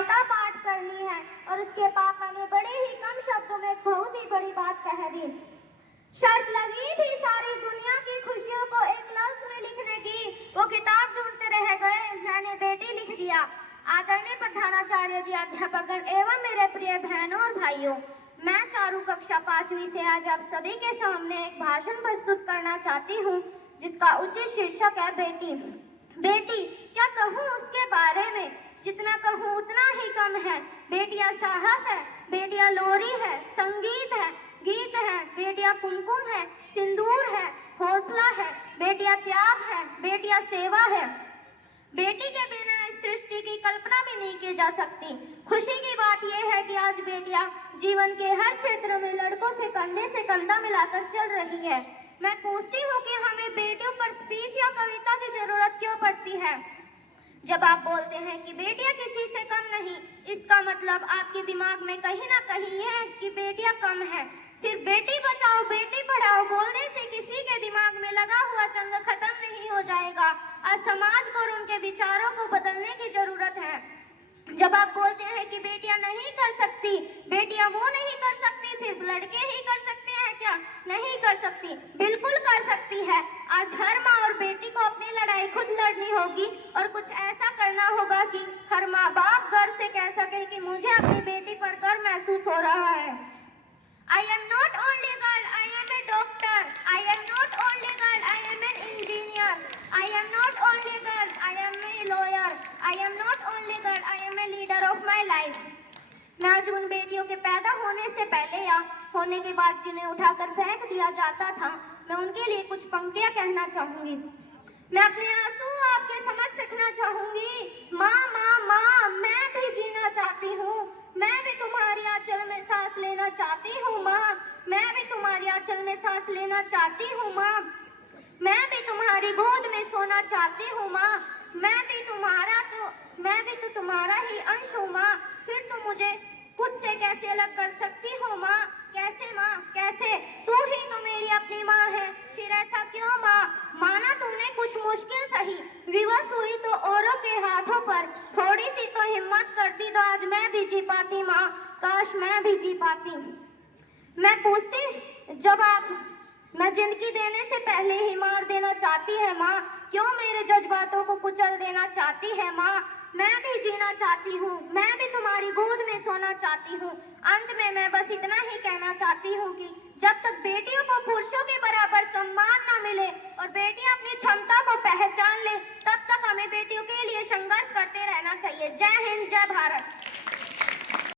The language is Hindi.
गीता पाठ करनी है और उसके पापा ने बड़े ही कम शब्दों में बहुत ही बड़ी बात कह दी। शर्त लगी थी सारी दुनिया की खुशियों को एक लफ्ज में लिखने की, वो किताब ढूंढते रह गए, मैंने बेटी लिख दिया। आदरणीय प्रधानाचार्य जी, अध्यापकगण एवं मेरे प्रिय बहनों और भाइयों, मैं चारू कक्षा 5वीं से आज आप सभी के सामने एक भाषण प्रस्तुत करना चाहती हूँ जिसका उचित शीर्षक है बेटी। बेटी क्या कहूँ उसके बारे में, जितना कहूँ उतना ही कम है। बेटियां साहस है, बेटियां लोरी है, संगीत है, गीत है, बेटियां कुमकुम है, सिंदूर है, हौसला है, बेटियां त्याग है, बेटियां सेवा है। बेटी के बिना इस सृष्टि की कल्पना भी नहीं की जा सकती। खुशी की बात यह है कि आज बेटियां जीवन के हर क्षेत्र में लड़कों से कंधे से कंधा मिलाकर चल रही है। मैं पूछती हूँ कि हमें बेटियों पर स्पीच या कविता की जरूरत क्यों पड़ती है? जब आप बोलते हैं कि बेटियां किसी से कम नहीं, इसका मतलब आपके दिमाग में कहीं ना कहीं है कि बेटियां कम है। सिर्फ बेटी बचाओ बेटी पढ़ाओ बोलने से किसी के दिमाग में लगा हुआ जंग खत्म नहीं हो जाएगा। आज समाज को और उनके विचारों को बदलने की जरूरत है। जब आप बोलते हैं कि बेटियां नहीं कर सकती, बेटियां वो नहीं कर सकती, सिर्फ लड़के ही कर सकते हैं क्या? नहीं कर सकती, बिल्कुल कर सकती है। आज हर माँ और बेटी को अपनी लड़ाई खुद लड़नी होगी और कुछ ऐसा करना होगा कि हर माँ बाप गर्व से कह सके कि मुझे अपनी बेटी पर गर्व महसूस हो रहा है। I am not only girl, I am a doctor. I am not only girl, I am an engineer. I am not only girl, I am a lawyer. I am not only girl, I am a leader of my life. मैं आज उन बेटियों के पैदा होने से पहले या होने के बाद जिन्हें उठाकर फेंक दिया जाता था, मैं उनके लिए कुछ पंक्तियां कहना चाहूंगी। मैं अपने आंसू आपके समझ रखना चाहूंगी। माँ माँ माँ, मैं भी जीना चाहती हूँ, मैं भी तुम्हारी आंचल में सांस लेना चाहती हूँ माँ, मैं भी तुम्हारी आंचल में सांस लेना चाहती हूँ माँ, मैं भी तुम्हारी गोद में सोना चाहती हूँ माँ, मैं भी तो तुम्हारा ही अंश हूँ माँ। फिर तुम मुझे खुद से कैसे अलग कर सकती हो माँ? कैसे माँ, कैसे? तू ही तो मेरी अपनी माँ है, फिर ऐसा क्यों माँ? माना तूने कुछ मुश्किल सही, विवश हुई तो औरों के हाथों पर, थोड़ी सी तो हिम्मत करती तो आज मैं भी जी पाती माँ, काश मैं भी जी पाती। मैं पूछती, जब आप मैं जिंदगी देने से पहले ही मार देना चाहती है माँ, क्यों मेरे जज्बातों को कुचल देना चाहती है माँ? मैं भी जीना चाहती हूँ, मैं भी तुम्हारी गोद में सोना चाहती हूँ। अंत में मैं बस इतना ही कहना चाहती हूँ कि जब तक बेटियों को पुरुषों के बराबर सम्मान न मिले और बेटियां अपनी क्षमता को पहचान ले, तब तक हमें बेटियों के लिए संघर्ष करते रहना चाहिए। जय हिंद, जय भारत।